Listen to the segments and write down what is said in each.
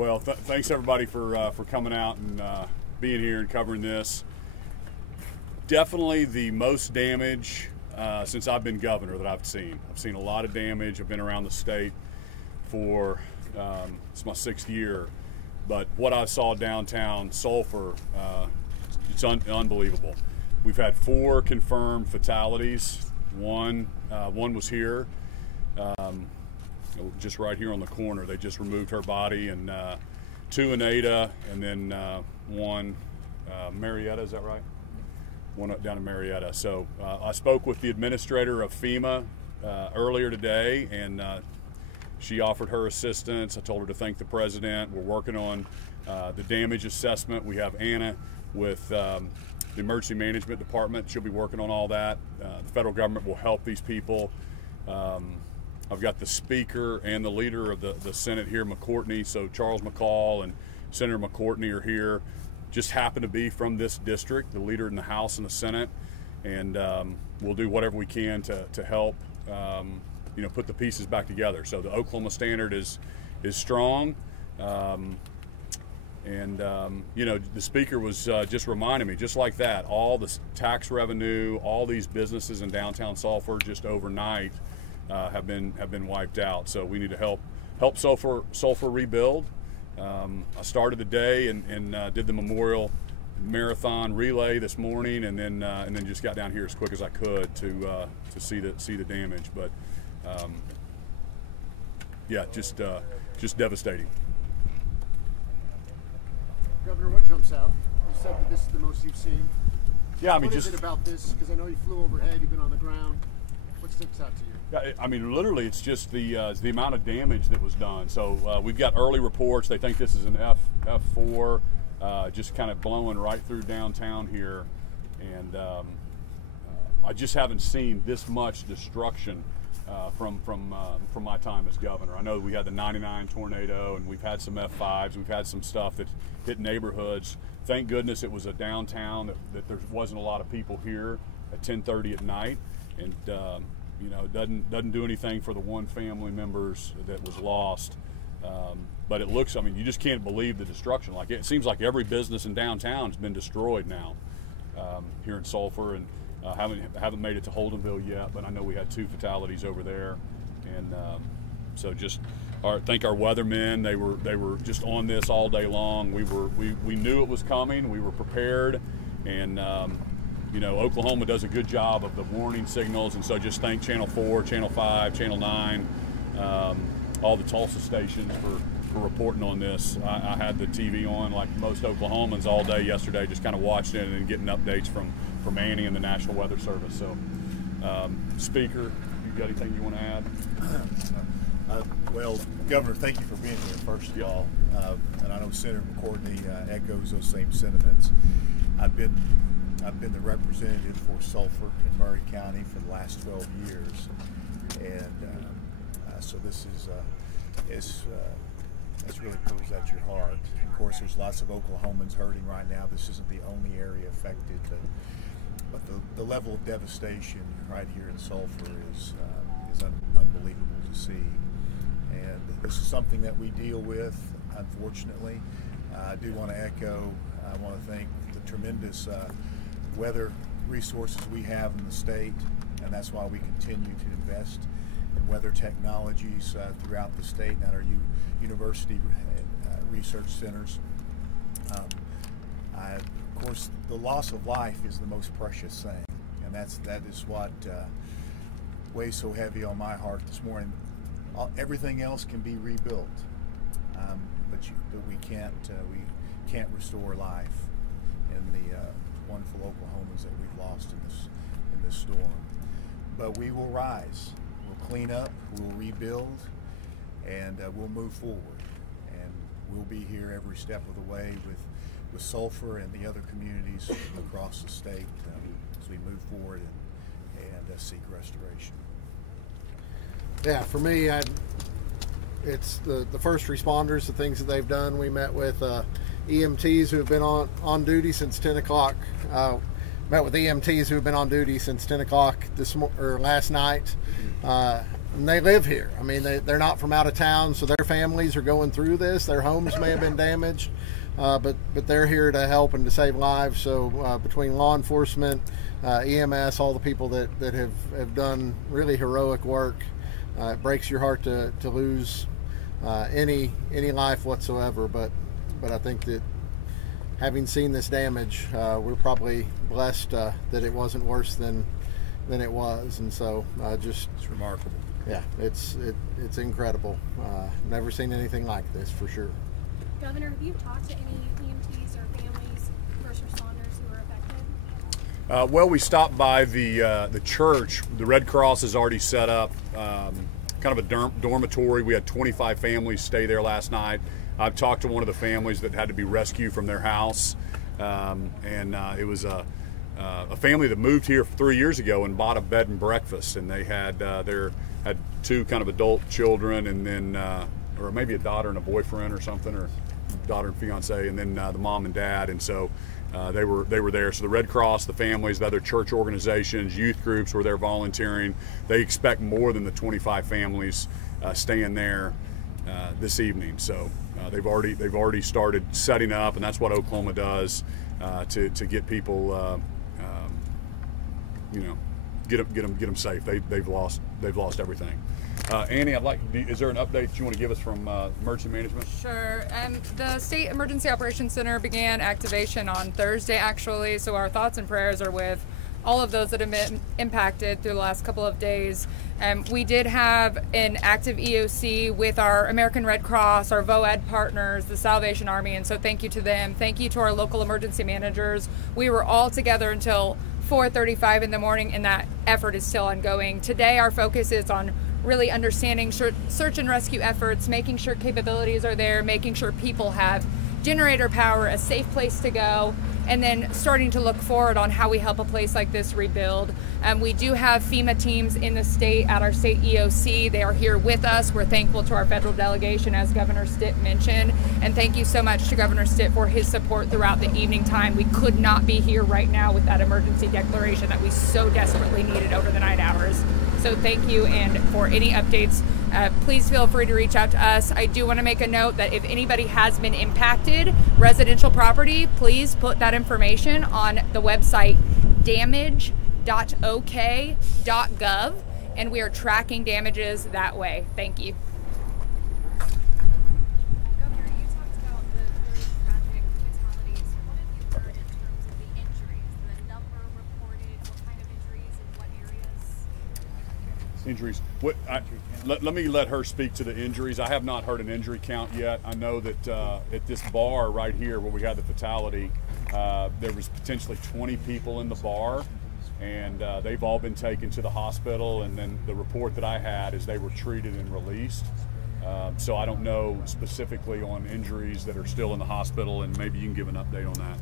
Well, thanks everybody for coming out and being here and covering this. Definitely the most damage since I've been governor that I've seen. I've seen a lot of damage. I've been around the state for it's my 6th year, but what I saw downtown Sulphur, it's unbelievable. We've had 4 confirmed fatalities. One was here, just right here on the corner. They just removed her body, and 2 in Ada, and then 1 Marietta. Is that right? 1 up down in Marietta. So I spoke with the administrator of FEMA earlier today, and she offered her assistance. I told her to thank the president. We're working on the damage assessment. We have Anna with the emergency management department. She'll be working on all that. The federal government will help these people. I've got the speaker and the leader of the Senate here, McCourtney. So Charles McCall and Senator McCourtney are here. Just happen to be from this district, the leader in the House and the Senate, and we'll do whatever we can to help put the pieces back together. So the Oklahoma standard is strong, the speaker was just reminding me, just like that, all the tax revenue, all these businesses in downtown Sulphur just overnight have been wiped out. So we need to help Sulphur rebuild. I started the day and did the Memorial Marathon relay this morning, and then just got down here as quick as I could to see the damage. But yeah, just devastating. Governor, what jumps out? You said that this is the most you've seen. Yeah, I mean, what is it about this? Because I know you flew overhead, you've been on the ground. What sticks out to you? Yeah, I mean, literally, it's just the amount of damage that was done. So we've got early reports. They think this is an F4, just kind of blowing right through downtown here, and I just haven't seen this much destruction from my time as governor. I know we had the '99 tornado, and we've had some F5s. We've had some stuff that hit neighborhoods. Thank goodness it was a downtown that there wasn't a lot of people here at 10:30 at night, and it doesn't do anything for the 1 family members that was lost. But it looks, I mean, you just can't believe the destruction. Like, it seems like every business in downtown has been destroyed now here in Sulphur, and haven't made it to Holdenville yet, but I know we had 2 fatalities over there. And so just thank our weathermen. They were just on this all day long. We knew it was coming. We were prepared, and Oklahoma does a good job of the warning signals, and so just thank Channel 4, Channel 5, Channel 9, all the Tulsa stations for reporting on this. I had the TV on like most Oklahomans all day yesterday, just kind of watching it and getting updates from Annie and the National Weather Service. So, Speaker, you got anything you want to add? Well, Governor, thank you for being here, first of all. And I know Senator McCourtney echoes those same sentiments. I've been the representative for Sulphur in Murray County for the last 12 years, and so this is it's really pulls at your heart. Of course, there's lots of Oklahomans hurting right now. This isn't the only area affected, but the level of devastation right here in Sulphur is unbelievable to see, and this is something that we deal with, unfortunately. I do want to echo. I want to thank the tremendous weather resources we have in the state, and that's why we continue to invest in weather technologies throughout the state and at our university research centers. Of course, the loss of life is the most precious thing, and that is what weighs so heavy on my heart this morning. Everything else can be rebuilt, but we can't restore life in the wonderful Oklahomans that we've lost in this storm. But we will rise. We'll clean up. We'll rebuild, and we'll move forward. And we'll be here every step of the way with Sulphur and the other communities across the state as we move forward and seek restoration. Yeah, for me, it's the first responders, the things that they've done. We met with EMTs who have been on duty since 10 o'clock met with EMTs who have been on duty since 10 o'clock last night. And they live here. I mean, they're not from out of town, so their families are going through this. Their homes may have been damaged, but they're here to help and to save lives. So between law enforcement, EMS, all the people that have done really heroic work, it breaks your heart to lose any life whatsoever. But I think that having seen this damage, we're probably blessed that it wasn't worse than it was. And so it's remarkable. Yeah, it's incredible. Never seen anything like this, for sure. Governor, have you talked to any EMTs or families, first responders who were affected? Well, we stopped by the church. The Red Cross has already set up kind of a dormitory. We had 25 families stay there last night. I've talked to one of the families that had to be rescued from their house, and it was a family that moved here 3 years ago and bought a bed and breakfast, and they had had two kind of adult children, and then or maybe a daughter and a boyfriend or something, or daughter and fiance, and then the mom and dad. And so they were there. So the Red Cross, the families, the other church organizations, youth groups were there volunteering. They expect more than the 25 families staying there this evening. So they've already started setting up, and that's what Oklahoma does to get people get them safe. They've lost everything. Annie, is there an update you want to give us from emergency management? Sure. The State Emergency Operations Center began activation on Thursday, actually, so our thoughts and prayers are with all of those that have been impacted through the last couple of days. We did have an active EOC with our American Red Cross, our VOED partners, the Salvation Army, and so thank you to them. Thank you to our local emergency managers. We were all together until 4:35 in the morning, and that effort is still ongoing. Today, our focus is on really understanding search and rescue efforts, making sure capabilities are there, making sure people have generator power, a safe place to go, and then starting to look forward on how we help a place like this rebuild. We do have FEMA teams in the state at our state EOC. They are here with us. We're thankful to our federal delegation, as Governor Stitt mentioned, and thank you so much to Governor Stitt for his support throughout the evening time. We could not be here right now with that emergency declaration that we so desperately needed over the night hours. So thank you, and for any updates, please feel free to reach out to us. I do want to make a note that if anybody has been impacted, residential property, please put that information on the website damage.ok.gov, and we are tracking damages that way. Thank you. Governor, you talked about the really tragic fatalities. What have you heard in terms of the injuries, the number reported, what kind of injuries, in what areas? Injuries. Let me let her speak to the injuries. I have not heard an injury count yet. I know that at this bar right here where we had the fatality, there was potentially 20 people in the bar, and they've all been taken to the hospital, and then the report that I had is they were treated and released. So I don't know specifically on injuries that are still in the hospital, and maybe you can give an update on that.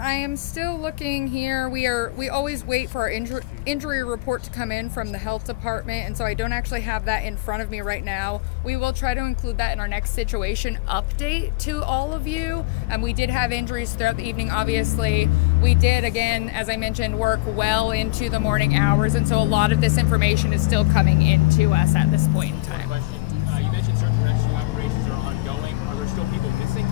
I am still looking here. We always wait for our injury report to come in from the health department, and so I don't actually have that in front of me right now. We will try to include that in our next situation update to all of you. We did have injuries throughout the evening, obviously. We did, again, as I mentioned, work well into the morning hours, and so a lot of this information is still coming into us at this point in time. You mentioned search and rescue operations are ongoing. Are there still people missing?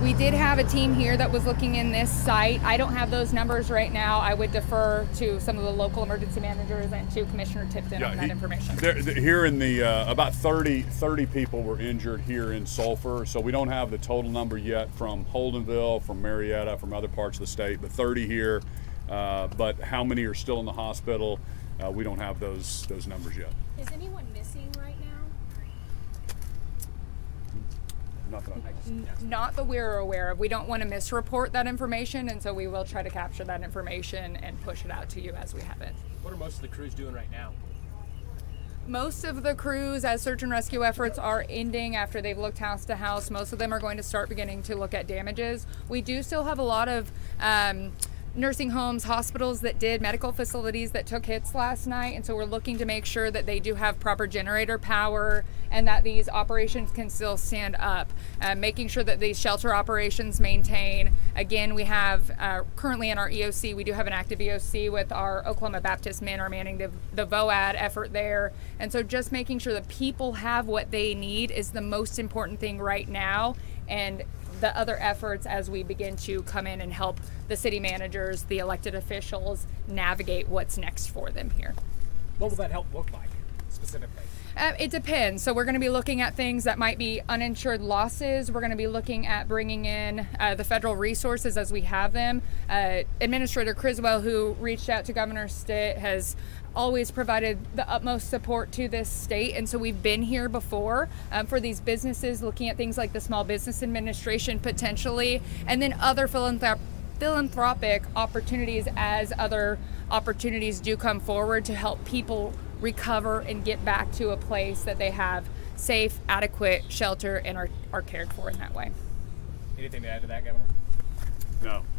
We did have a team here that was looking in this site. I don't have those numbers right now. I would defer to some of the local emergency managers and to Commissioner Tipton on that information. Here in the about 30 people were injured here in Sulphur, so we don't have the total number yet from Holdenville, from Marietta, from other parts of the state, but 30 here. But how many are still in the hospital? We don't have those numbers yet. Is anyone missing right now? Not that we're aware of. We don't want to misreport that information, and so we will try to capture that information and push it out to you as we have it. What are most of the crews doing right now? Most of the crews, as search and rescue efforts are ending after they've looked house to house, most of them are going to start beginning to look at damages. We do still have a lot of nursing homes, hospitals that did, medical facilities that took hits last night, and so we're looking to make sure that they do have proper generator power and that these operations can still stand up. Making sure that these shelter operations maintain. Again, we have currently in our EOC, we do have an active EOC with our Oklahoma Baptist men are manning the VOAD effort there, and so just making sure that people have what they need is the most important thing right now, and the other efforts as we begin to come in and help the city managers, the elected officials navigate what's next for them here. What will that help look like specifically? It depends. So we're going to be looking at things that might be uninsured losses. We're going to be looking at bringing in the federal resources as we have them. Administrator Criswell, who reached out to Governor Stitt, has always provided the utmost support to this state, and so we've been here before for these businesses, looking at things like the Small Business Administration potentially, and then other philanthropic opportunities as other opportunities do come forward to help people recover and get back to a place that they have safe, adequate shelter and are cared for in that way. Anything to add to that, Governor?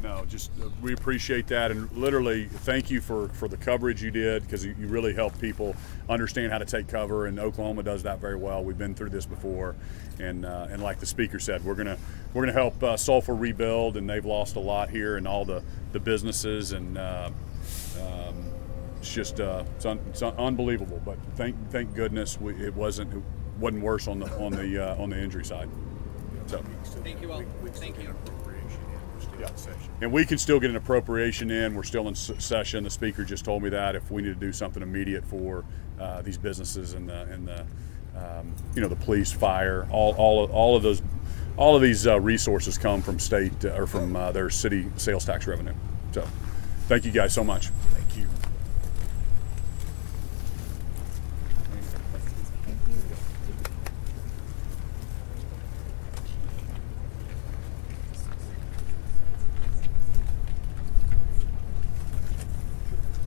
No, just we appreciate that, and literally thank you for the coverage you did, because you really help people understand how to take cover, and Oklahoma does that very well. We've been through this before, and like the speaker said, we're gonna help Sulphur rebuild, and they've lost a lot here, and all the businesses, and it's just it's unbelievable. But thank goodness it wasn't worse on the injury side. So Thank you all. Thank you. yeah. And we can still get an appropriation in. We're still in session. The speaker just told me that if we need to do something immediate for these businesses and the police, fire, all of these resources come from state or from their city sales tax revenue. So, thank you guys so much. Thank you.